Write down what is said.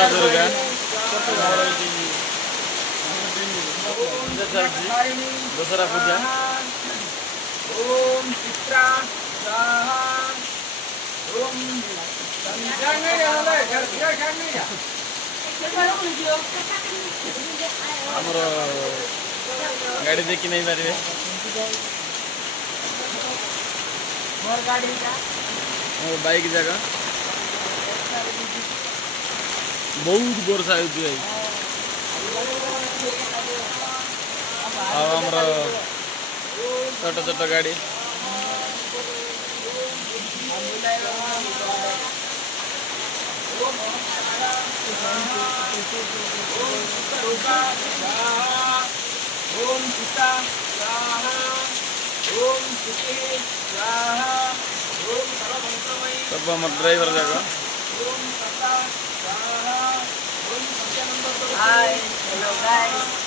माँ दुर्गा दशहरा पूजा ओम चित्रा स्वाहा ओम आमर गाड़ी देखी नहीं पारे बाइक जगह बहुत वर्षा होती है आमर छोट छोट गाड़ी ओम सीता स्वाहा ओम सुते स्वाहा ओम सर्वमंत्रमयी सब हमारे ड्राइवर जगह ओम सता स्वाहा ओम सत्यानंद हाय हेलो गाइस